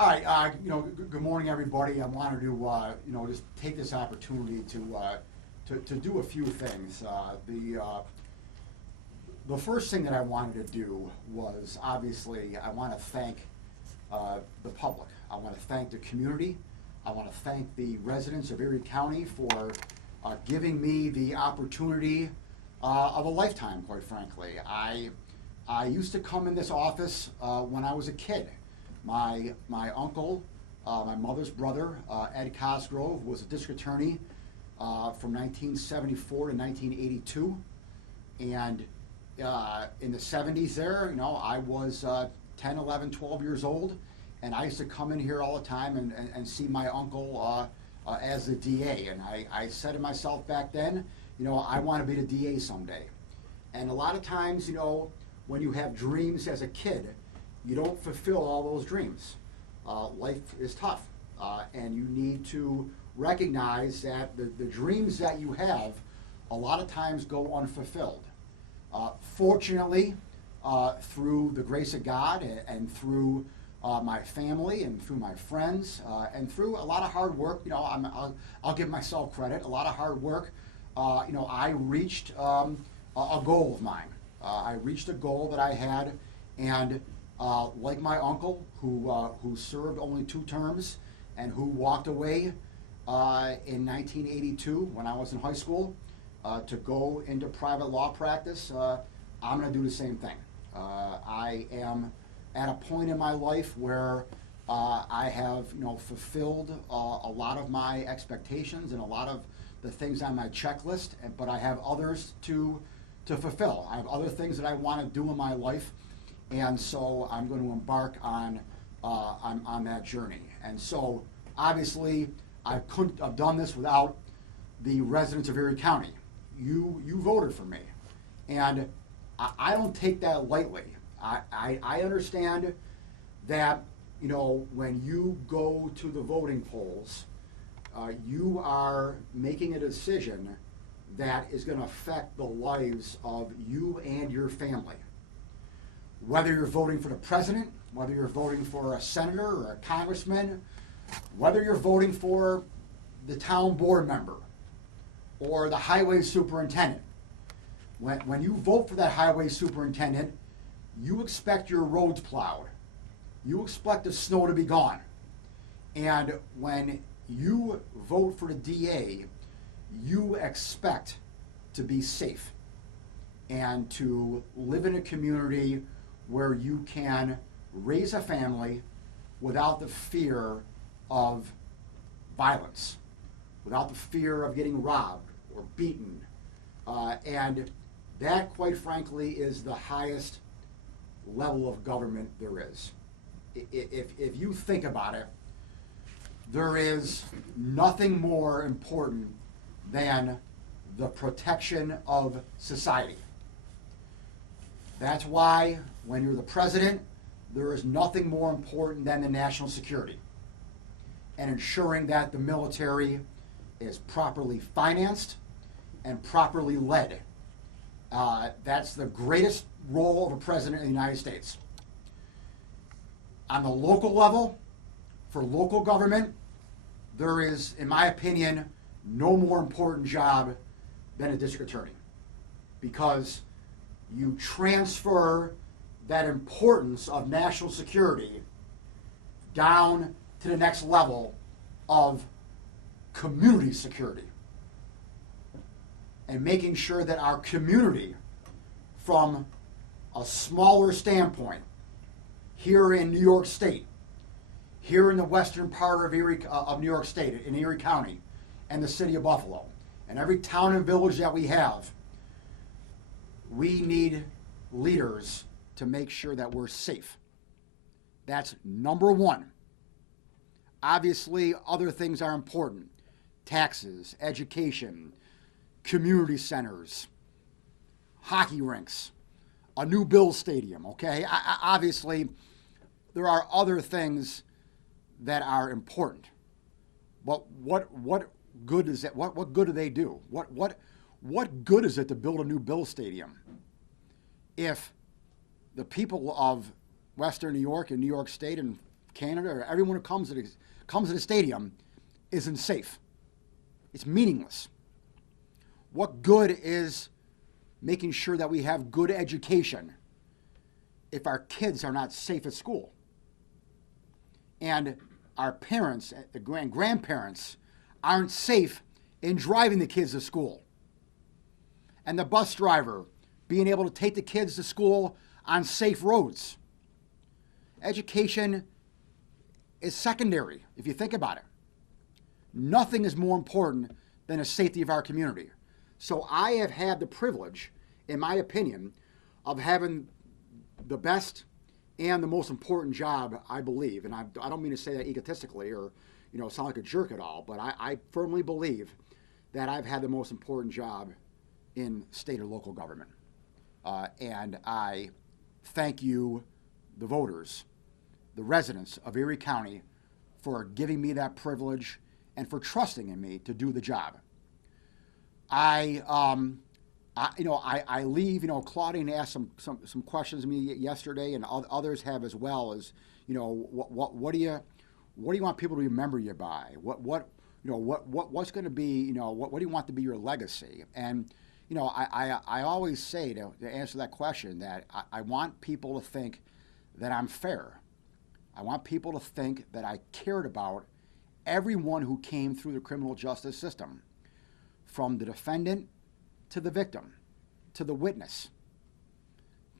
All right, good morning, everybody. I wanted to, just take this opportunity to do a few things. The first thing that I wanted to do was, obviously, I want to thank the public. I want to thank the community. I want to thank the residents of Erie County for giving me the opportunity of a lifetime, quite frankly. I used to come in this office when I was a kid. My uncle, my mother's brother, Ed Cosgrove, was a district attorney from 1974 to 1982. And in the 70s there, I was 10, 11, 12 years old, and I used to come in here all the time and see my uncle as the DA. And I said to myself back then, I want to be the DA someday. And a lot of times, when you have dreams as a kid, you don't fulfill all those dreams. Life is tough, and you need to recognize that the dreams that you have a lot of times go unfulfilled. Fortunately, through the grace of God and through my family and through my friends and through a lot of hard work, I'll give myself credit, a lot of hard work, I reached a goal of mine. I reached a goal that I had, and like my uncle, who served only 2 terms and who walked away in 1982 when I was in high school to go into private law practice, I'm going to do the same thing. I am at a point in my life where I have, fulfilled a lot of my expectations and a lot of the things on my checklist, but I have others to fulfill. I have other things that I want to do in my life. And so I'm going to embark on that journey. And so obviously I couldn't have done this without the residents of Erie County. You voted for me, and I don't take that lightly. I understand that when you go to the voting polls, you are making a decision that is going to affect the lives of you and your family. Whether you're voting for the president, whether you're voting for a senator or a congressman, whether you're voting for the town board member or the highway superintendent, when you vote for that highway superintendent, you expect your roads plowed. You expect the snow to be gone. And when you vote for the DA, you expect to be safe and to live in a community where you can raise a family without the fear of violence, without the fear of getting robbed or beaten. And that, quite frankly, is the highest level of government there is. If you think about it, there is nothing more important than the protection of society. That's why when you're the president, there is nothing more important than the national security and ensuring that the military is properly financed and properly led. That's the greatest role of a president in the United States. On the local level, for local government, there is, in my opinion, no more important job than a district attorney, because you transfer that importance of national security down to the next level of community security and making sure that our community, from a smaller standpoint, here in New York State, here in the western part of New York State, in Erie County, and the city of Buffalo, and every town and village that we have, we need leaders to make sure that we're safe. That's number one. Obviously, other things are important. Taxes, education, community centers, hockey rinks, a new Bills stadium, okay? Obviously, there are other things that are important. But what good is that? What good do they do? What good is it to build a new Bills stadium if the people of Western New York and New York State and Canada or everyone who comes to the stadium isn't safe. It's meaningless. What good is making sure that we have good education if our kids are not safe at school? And our parents, the grandparents, aren't safe in driving the kids to school. And the bus driver being able to take the kids to school on safe roads. Education is secondary, if you think about it. Nothing is more important than the safety of our community. So I have had the privilege, in my opinion, of having the best and the most important job, I believe, and I don't mean to say that egotistically or sound like a jerk at all, but I firmly believe that I've had the most important job in state or local government. And I thank you, the voters, the residents of Erie County, for giving me that privilege and for trusting in me to do the job. I leave. Claudine asked some questions to me yesterday, and others have as well. As what do you want people to remember you by? What's going to be? What do you want to be your legacy? And I always say to answer that question that I want people to think that I'm fair. I want people to think that I cared about everyone who came through the criminal justice system, from the defendant to the victim, to the witness,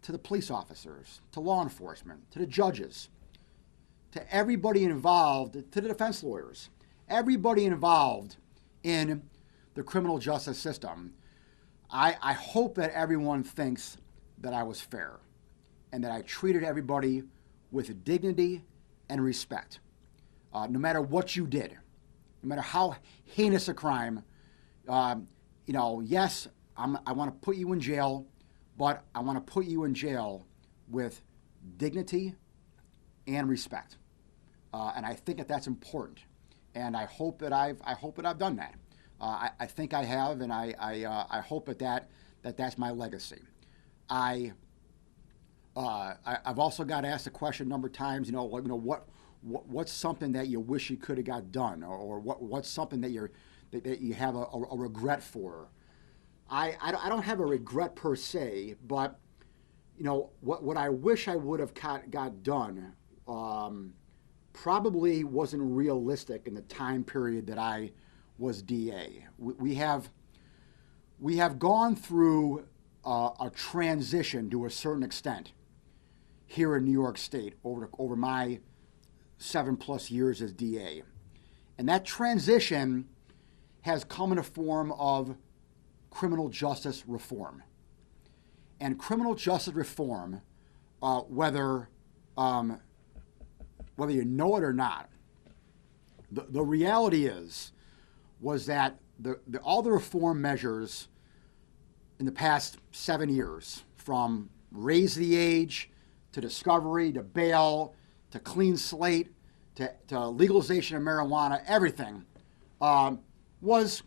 to the police officers, to law enforcement, to the judges, to everybody involved, to the defense lawyers, everybody involved in the criminal justice system. I hope that everyone thinks that I was fair and that I treated everybody with dignity and respect. No matter what you did, no matter how heinous a crime, yes, I want to put you in jail, but I want to put you in jail with dignity and respect. And I think that that's important. And I hope that I've done that. I think I have, and I hope that's my legacy. I've also got asked the question a number of times. What's something that you wish you could have got done, or what's something that you have a regret for? I don't have a regret per se, but what I wish I would have got done probably wasn't realistic in the time period that I was DA. We have gone through a transition to a certain extent here in New York State over my 7+ years as DA. And that transition has come in a form of criminal justice reform. And criminal justice reform, whether you know it or not, the reality was that all the reform measures in the past 7 years, from raise the age to discovery to bail to clean slate to legalization of marijuana, everything was,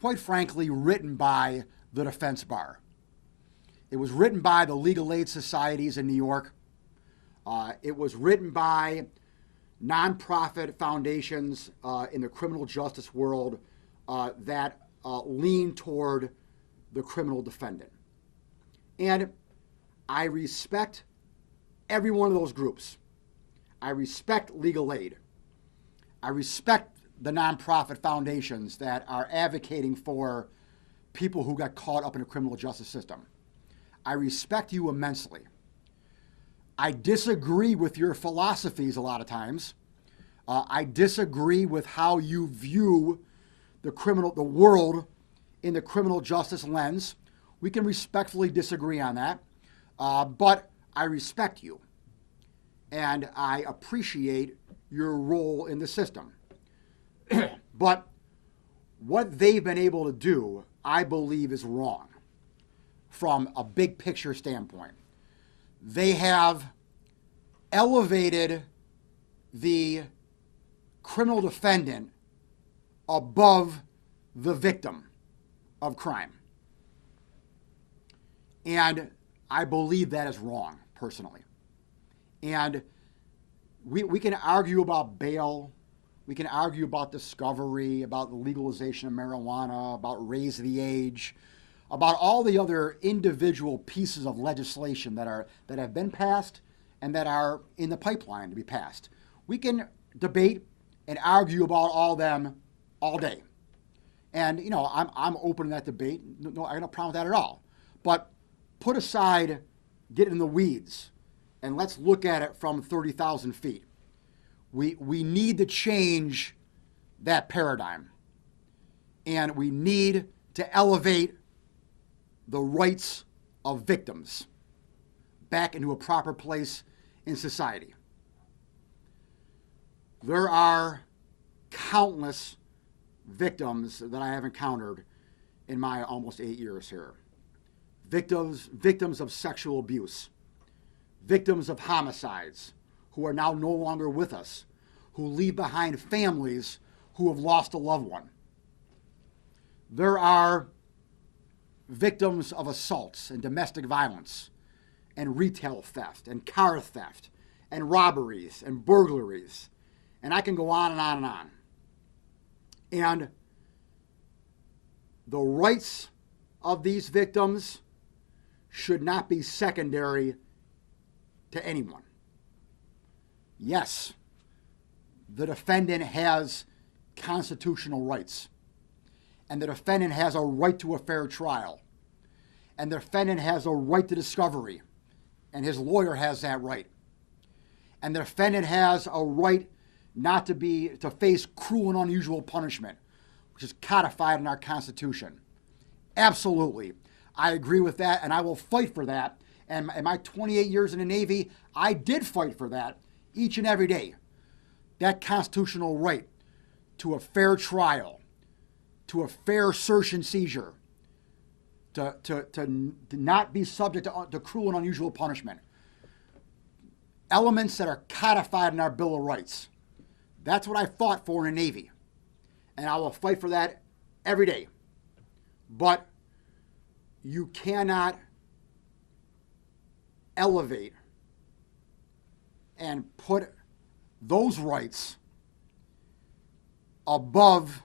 quite frankly, written by the defense bar. It was written by the legal aid societies in New York. It was written by nonprofit foundations in the criminal justice world that lean toward the criminal defendant. And I respect every one of those groups. I respect legal aid. I respect the nonprofit foundations that are advocating for people who got caught up in the criminal justice system. I respect you immensely. I disagree with your philosophies a lot of times. I disagree with how you view the world in the criminal justice lens. We can respectfully disagree on that, but I respect you, and I appreciate your role in the system. But what they've been able to do, I believe, is wrong from a big picture standpoint. They have elevated the criminal defendant above the victim of crime. And I believe that is wrong, personally. And we can argue about bail. We can argue about discovery, about the legalization of marijuana, about raise the age, about all the other individual pieces of legislation that have been passed and that are in the pipeline to be passed. We can debate and argue about all them all day. And, you know, I'm open to that debate. No, I have no problem with that at all. But put aside getting in the weeds and let's look at it from 30,000 feet. We need to change that paradigm. And we need to elevate the rights of victims back into a proper place in society. There are countless victims that I have encountered in my almost 8 years here. Victims of sexual abuse, victims of homicides who are now no longer with us, who leave behind families who have lost a loved one. There are victims of assaults and domestic violence and retail theft and car theft and robberies and burglaries. And I can go on and on and on. And the rights of these victims should not be secondary to anyone. Yes, the defendant has constitutional rights. And the defendant has a right to a fair trial. And the defendant has a right to discovery. And his lawyer has that right. And the defendant has a right not to face cruel and unusual punishment, which is codified in our Constitution. Absolutely. I agree with that, and I will fight for that. And in my 28 years in the Navy, I did fight for that each and every day. That constitutional right to a fair trial, to a fair search and seizure, to not be subject to cruel and unusual punishment. Elements that are codified in our Bill of Rights. That's what I fought for in the Navy. And I will fight for that every day. But you cannot elevate and put those rights above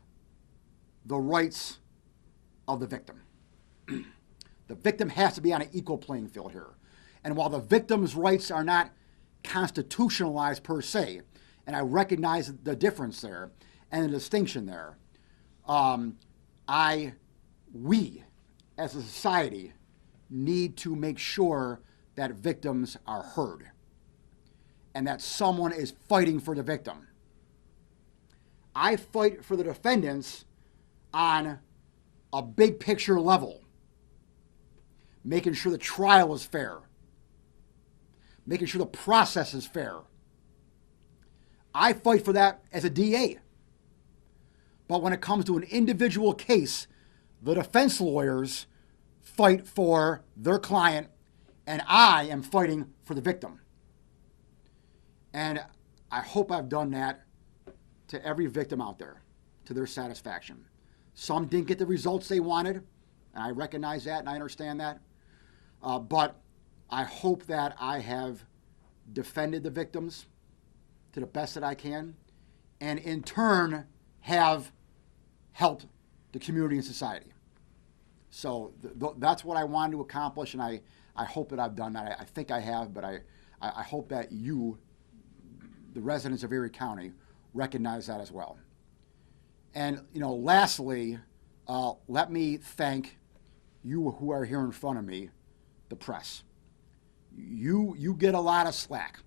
the rights of the victim. The victim has to be on an equal playing field here. And while the victim's rights are not constitutionalized per se, and I recognize the difference there and the distinction there, we as a society need to make sure that victims are heard and that someone is fighting for the victim. I fight for the defendants on a big picture level, making sure the trial is fair, making sure the process is fair. I fight for that as a DA. But when it comes to an individual case, the defense lawyers fight for their client, and I am fighting for the victim. And I hope I've done that to every victim out there, to their satisfaction. Some didn't get the results they wanted, and I recognize that and I understand that. But I hope that I have defended the victims to the best that I can, and in turn have helped the community and society. So that's what I wanted to accomplish, and I hope that I've done that. I think I have, but I hope that you, the residents of Erie County, recognize that as well. And, lastly, let me thank you who are here in front of me, the press. You get a lot of slack.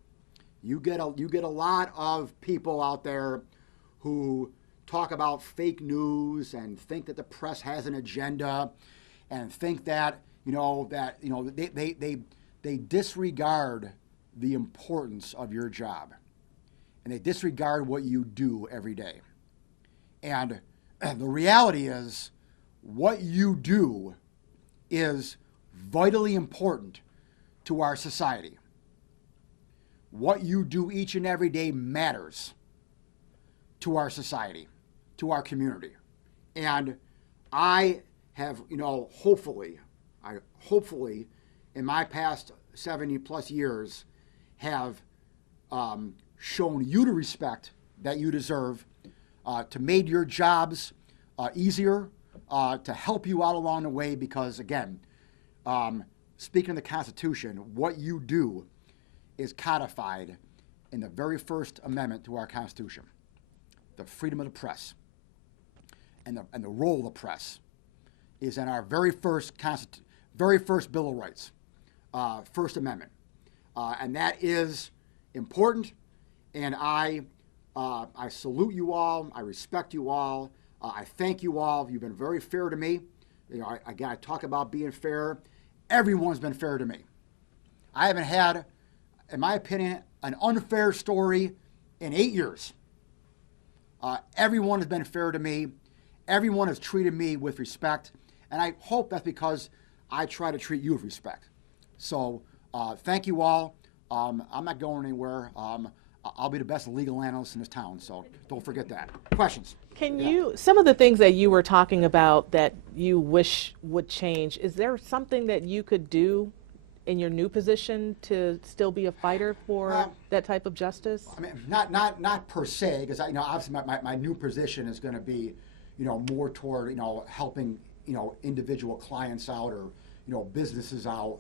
You get a lot of people out there who talk about fake news and think that the press has an agenda, and think that they disregard the importance of your job, and they disregard what you do every day. And the reality is, what you do is vitally important to our society. What you do each and every day matters to our society, to our community. And I have, hopefully, in my past 70 plus years, have shown you the respect that you deserve, to made your jobs easier, to help you out along the way, because again, speaking of the Constitution, what you do is codified in the very first amendment to our Constitution, the freedom of the press. And the role of the press is in our very first Bill of Rights, First Amendment. And that is important, and I salute you all, I respect you all, I thank you all. You've been very fair to me. You know, I talk about being fair. Everyone's been fair to me. I haven't had, in my opinion, an unfair story in 8 years. Everyone has been fair to me. Everyone has treated me with respect, and I hope that's because I try to treat you with respect. So thank you all. I'm not going anywhere. I'll be the best legal analyst in this town, so don't forget that. Questions? Can you, some of the things that you were talking about that you wish would change, is there something that you could do in your new position to still be a fighter for that type of justice? I mean, not per se, because obviously my new position is going to be, more toward, helping, individual clients out, or, businesses out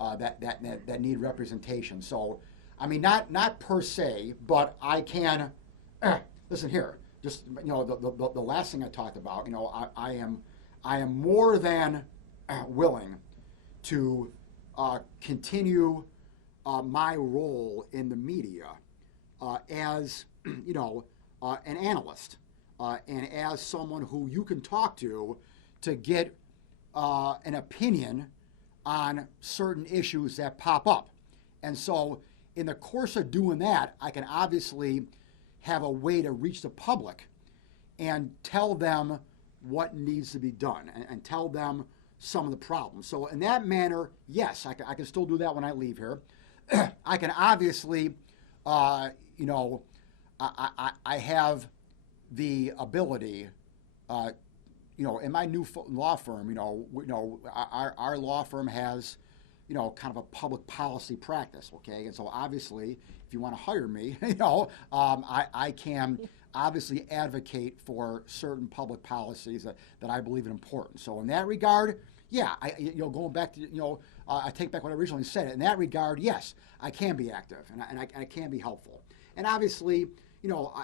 that need representation. So, I mean, not per se, but I can, listen here, just, the last thing I talked about, I am more than willing to continue my role in the media as, an analyst and as someone who you can talk to get an opinion on certain issues that pop up. And so in the course of doing that, I can obviously have a way to reach the public and tell them what needs to be done, and tell them some of the problems. So in that manner, yes, I can still do that when I leave here. I can obviously, I have the ability, in my new law firm, our law firm has, kind of a public policy practice, okay? And so obviously, if you want to hire me, I can obviously advocate for certain public policies that I believe are important. So in that regard, yeah, going back to, I take back what I originally said. In that regard, yes, I can be active, and I can be helpful. And obviously,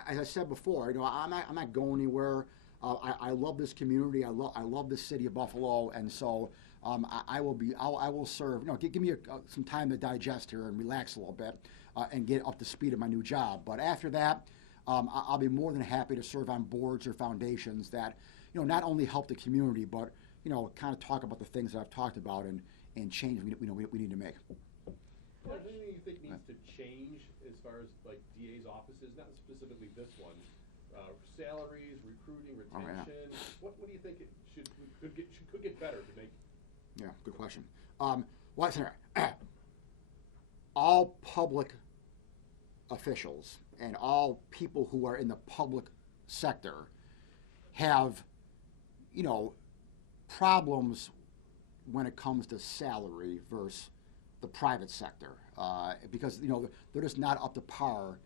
as I said before, I'm not going anywhere. I love this community. I love the city of Buffalo, and so I will serve. Give me some time to digest here and relax a little bit, and get up to speed of my new job. But after that, I'll be more than happy to serve on boards or foundations that not only help the community, but kind of talk about the things that I've talked about and change we need to make. Is there anything you think needs to change as far as like DA's offices, not specifically this one? Salaries, recruiting, retention. Oh, yeah. What do you think it could get better to make? Yeah, good question. All public officials and all people who are in the public sector have, problems when it comes to salary versus the private sector, because they're just not up to par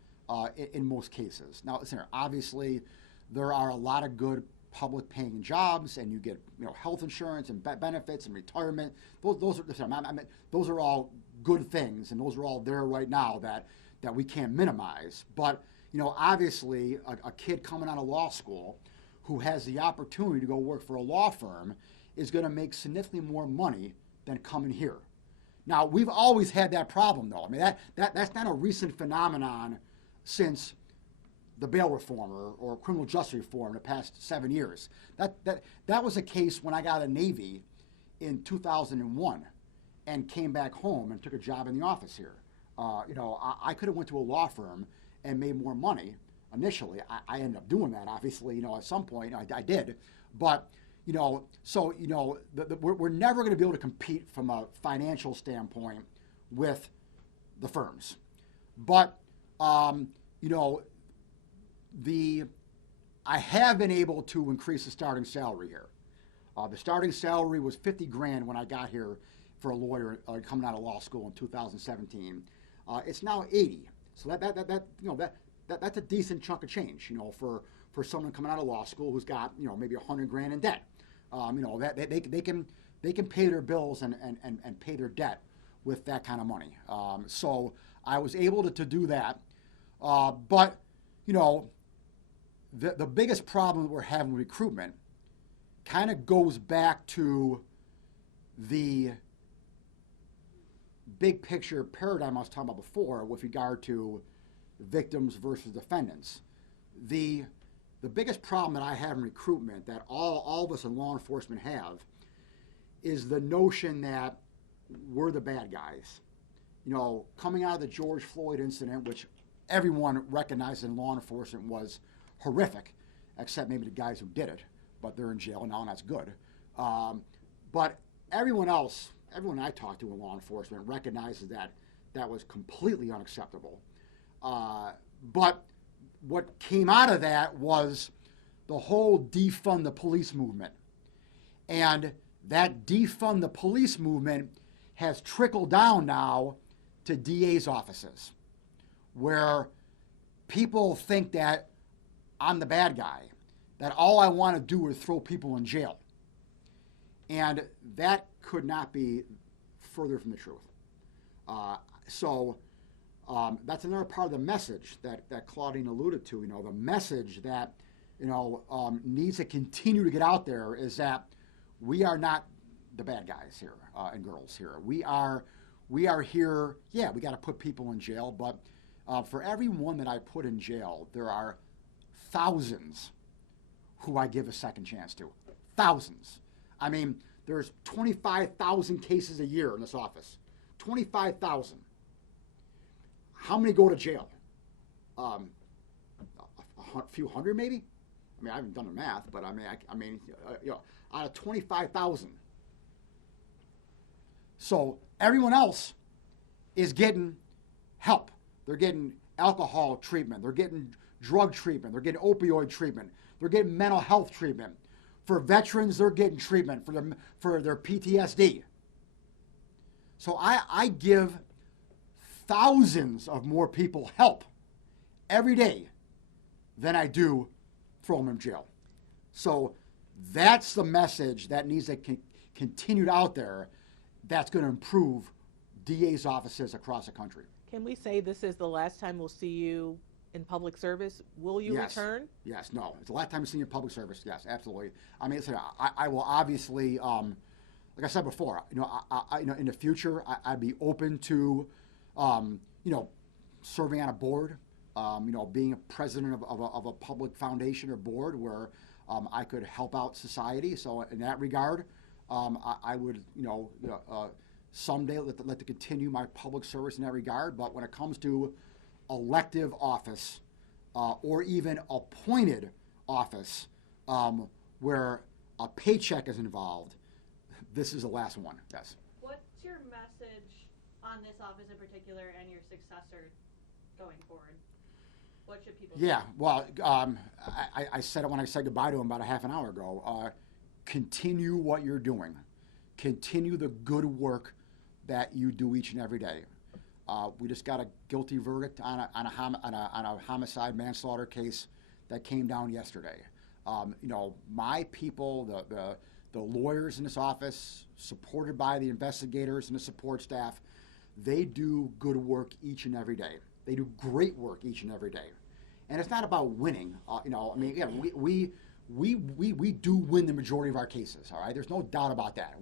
in most cases. Now, listen here, obviously, there are a lot of good public paying jobs, and you get health insurance and benefits and retirement. Those are all good things, and those are all there right now that we can't minimize. But obviously, a kid coming out of law school who has the opportunity to go work for a law firm is going to make significantly more money than coming here. Now, we've always had that problem, though. I mean, that's not a recent phenomenon since the bail reform or criminal justice reform in the past 7 years. That was a case when I got out of the Navy in 2001 and came back home and took a job in the office here. I could have went to a law firm and made more money initially. I ended up doing that, obviously, at some point. I did. But, we're never going to be able to compete from a financial standpoint with the firms. But, I have been able to increase the starting salary here. The starting salary was $50,000 when I got here for a lawyer coming out of law school in 2017. It's now $80,000. So that's a decent chunk of change, for someone coming out of law school who's got, maybe $100,000 in debt. That they can pay their bills and pay their debt with that kind of money. So I was able to do that. But, the biggest problem that we're having with recruitment kind of goes back to the big picture paradigm I was talking about before with regard to victims versus defendants. The biggest problem that I have in recruitment that all of us in law enforcement have is the notion that we're the bad guys. Coming out of the George Floyd incident, which everyone recognized in law enforcement was horrific, except maybe the guys who did it, but they're in jail now, and that's good. But everyone I talked to in law enforcement recognizes that was completely unacceptable. But what came out of that was the whole defund the police movement. And that defund the police movement has trickled down now to DA's offices, where people think that I'm the bad guy, that all I want to do is throw people in jail. And that could not be further from the truth. So that's another part of the message that Claudine alluded to. The message that needs to continue to get out there is that we are not the bad guys here and girls here. We are here. Yeah, we got to put people in jail, but for every one that I put in jail, there are thousands who I give a second chance to. Thousands. I mean, there's 25,000 cases a year in this office. 25,000. How many go to jail? A few hundred, maybe. I mean, I haven't done the math, but I mean, out of 25,000. So everyone else is getting help. They're getting alcohol treatment. They're getting drug treatment. They're getting opioid treatment. They're getting mental health treatment. For veterans, they're getting treatment for their PTSD. So I give thousands of more people help every day than I do throw them in jail. So that's the message that needs to continue out there that's going to improve DA's offices across the country. Can we say this is the last time we'll see you in public service? Will you return? Yes, no. It's the last time I've seen you in public service. Yes, absolutely. I mean, I will obviously, like I said before, in the future, I'd be open to, serving on a board, being a president of a public foundation or board where I could help out society. So in that regard, I would, someday let to continue my public service in that regard. But when it comes to elective office or even appointed office where a paycheck is involved, this is the last one. Yes. What's your message on this office in particular and your successor going forward? What should people do? Yeah, well, I said it when I said goodbye to him about a half an hour ago. Continue what you're doing. Continue the good work that you do each and every day. We just got a guilty verdict on a homicide manslaughter case that came down yesterday. My people, the lawyers in this office, supported by the investigators and the support staff, they do good work each and every day. They do great work each and every day. And it's not about winning. We do win the majority of our cases, all right? There's no doubt about that.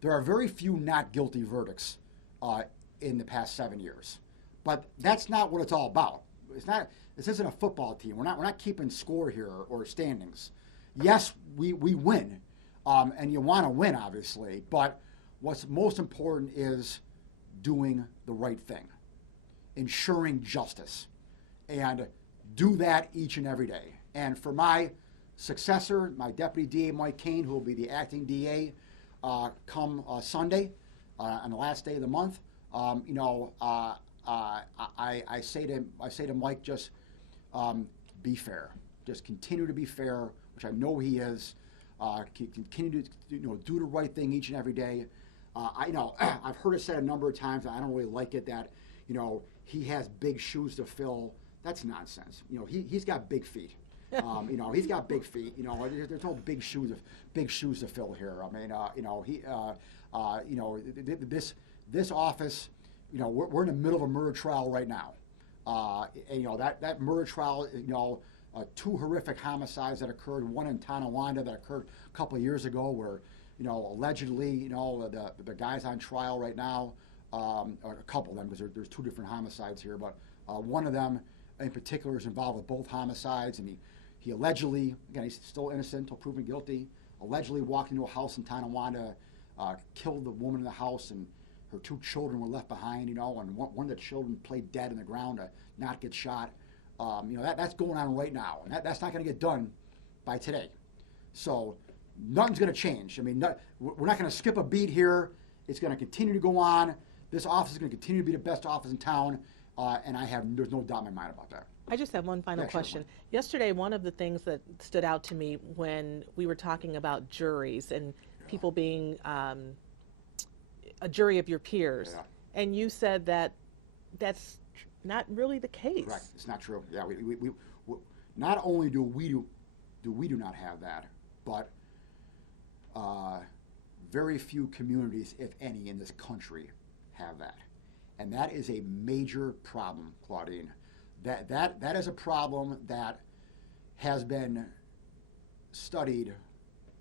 There are very few not guilty verdicts in the past 7 years. But that's not what it's all about. This isn't a football team. We're not keeping score here or standings. Yes, we win, and you want to win, obviously, but what's most important is doing the right thing, ensuring justice, and do that each and every day. And for my successor, my Deputy DA, Mike Kane, who will be the acting DA come Sunday, on the last day of the month, I say to Mike, just be fair. Just continue to be fair, which I know he is. Continue to do the right thing each and every day. I've heard it said a number of times, and I don't really like it, that he has big shoes to fill. That's nonsense. You know, he's got big feet. You know, he's got big feet. You know, there's no big shoes to fill here. I mean, you know, you know, this office, you know, we're in the middle of a murder trial right now. And, you know, that murder trial, you know, 2 horrific homicides that occurred, one in Tonawanda that occurred a couple of years ago, where, you know, allegedly, you know, the guy's on trial right now, or a couple of them, because there's 2 different homicides here, but one of them in particular is involved with both homicides, and he allegedly, again, he's still innocent until proven guilty, allegedly walked into a house in Tonawanda, killed the woman in the house, and her 2 children were left behind, you know, and one of the children played dead in the ground to not get shot. You know, that's going on right now, and that's not going to get done by today. So nothing's going to change. I mean, we're not going to skip a beat here. It's going to continue to go on. This office is going to continue to be the best office in town, and there's no doubt in my mind about that. I just have one final Yeah, sure, question. Flynn. Yesterday, one of the things that stood out to me when we were talking about juries and people being a jury of your peers, Yeah. and you said that that's not really the case. Correct. It's not true. Yeah, we not only do we not have that, but very few communities, if any, in this country have that, and that is a major problem, Claudine. That is a problem that has been studied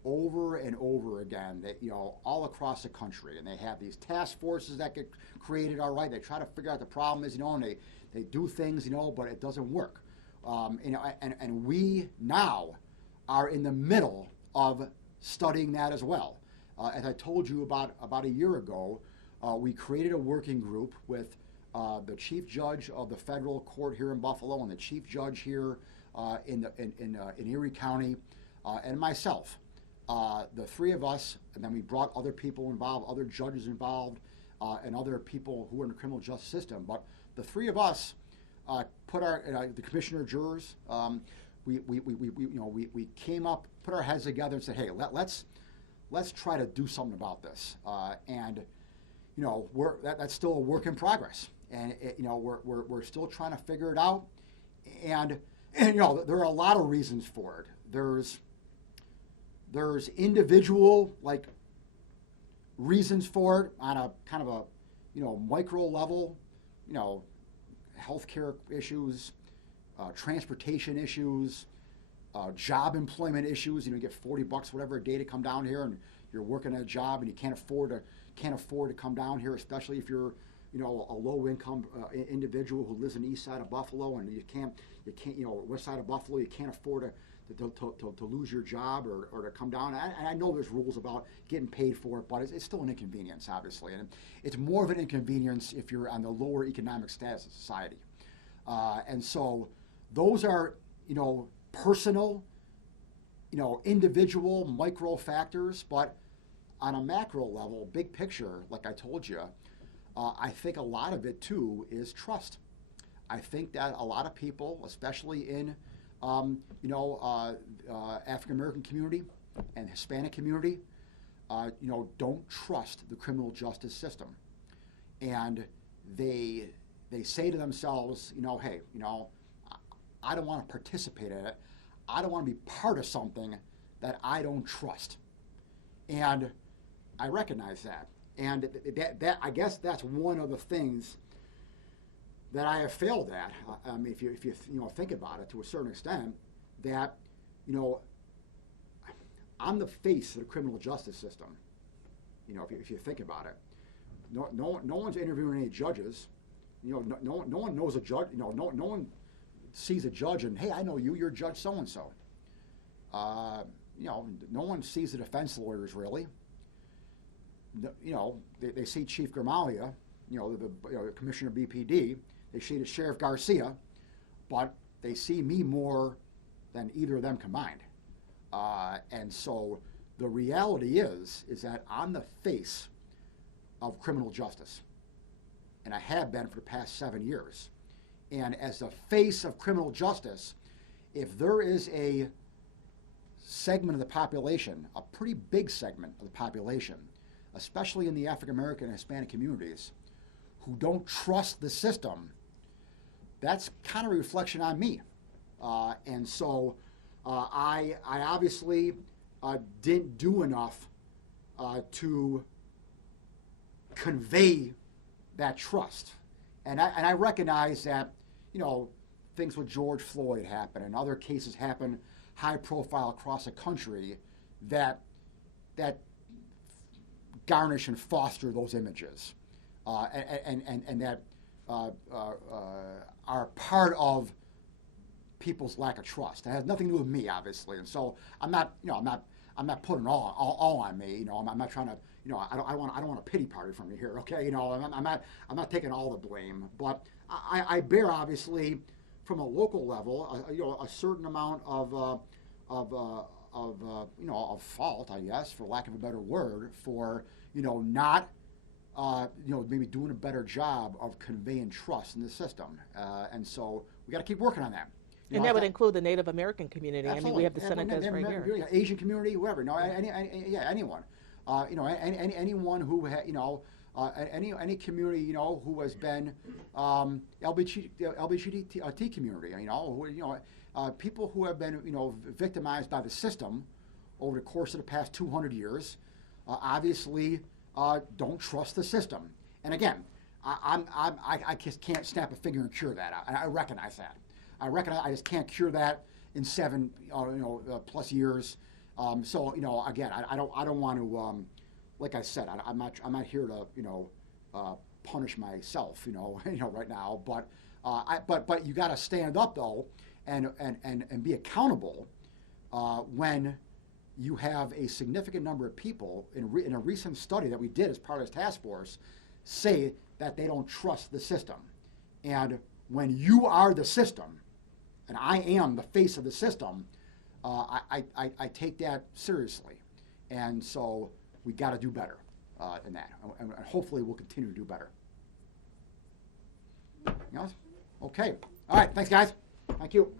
over and over again, that, you know, all across the country, and they have these task forces that get created. All right, they try to figure out the problem is, you know, and they do things, you know, but it doesn't work. You know, and we now are in the middle of studying that as well. As I told you about a year ago, we created a working group with the chief judge of the federal court here in Buffalo and the chief judge here in Erie County, and myself. The 3 of us, and then we brought other people involved, other judges involved, and other people who are in the criminal justice system. But the 3 of us put the commissioner of jurors. We came up, put our heads together, and said, hey, let's try to do something about this. And you know, that's still a work in progress, and you know, we're still trying to figure it out. And you know, there are a lot of reasons for it. There's individual, like, reasons for it on a kind of a, you know, micro level, you know, healthcare issues, transportation issues, job employment issues. You know, you get $40 whatever a day to come down here, and you're working at a job and you can't afford to come down here, especially if you're, you know, a low income individual who lives in the east side of Buffalo, and you can't, you know, west side of Buffalo, you can't afford to lose your job or to come down. And I know there's rules about getting paid for it, but it's still an inconvenience, obviously. And it's more of an inconvenience if you're on the lower economic status of society. And so those are, you know, personal, you know, individual micro factors, but on a macro level, big picture, like I told you, I think a lot of it too is trust. I think that a lot of people, especially in you know, African American community and Hispanic community, you know, don't trust the criminal justice system, and they say to themselves, you know, hey, you know, I don't want to participate in it. I don't want to be part of something that I don't trust, and I recognize that, and that I guess that's one of the things that I have failed at. I mean, if you know, think about it to a certain extent, that, you know, I'm the face of the criminal justice system. You know, if you think about it, no one's interviewing any judges. You know, no one knows a judge. You know, no one sees a judge and, hey, I know you. You're Judge so and so. You know, no one sees the defense lawyers really. You know, they see Chief Gramalia, you know, the Commissioner of BPD. They see the Sheriff Garcia, but they see me more than either of them combined. And so the reality is that I'm the face of criminal justice, and I have been for the past 7 years. And as the face of criminal justice, if there is a segment of the population, a pretty big segment of the population, especially in the African American and Hispanic communities, who don't trust the system, that's kind of a reflection on me. And so I obviously didn't do enough to convey that trust. And I recognize that, things with George Floyd happen and other cases happen high profile across the country that garnish and foster those images and that are part of people's lack of trust. It has nothing to do with me, obviously, and so I'm not putting all on me. I'm not trying to. I don't want a pity party from you here. Okay, I'm not taking all the blame, but I bear obviously from a local level, a certain amount of fault, I guess, for lack of a better word, for not maybe doing a better job of conveying trust in the system, and so we got to keep working on that. And that would include the Native American community. Absolutely. I mean, we have the Senecas right here. Asian community, whoever. Anyone. Anyone who any community who has been LGBT community. People who have been victimized by the system over the course of the past 200 years. Obviously, don't trust the system. And again, I just can't snap a finger and cure that. I recognize that. I just can't cure that in 7 plus years. So again, I don't want to. Like I said, I'm not here to punish myself. Right now. But you got to stand up though, and be accountable when you have a significant number of people in a recent study that we did as part of this task force say that they don't trust the system. And when you are the system, and I am the face of the system, I take that seriously. And so we got to do better in that. And hopefully we'll continue to do better. Anything else? Okay. All right. Thanks, guys. Thank you.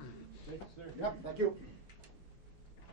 Thanks, sir. Yep. Thank you.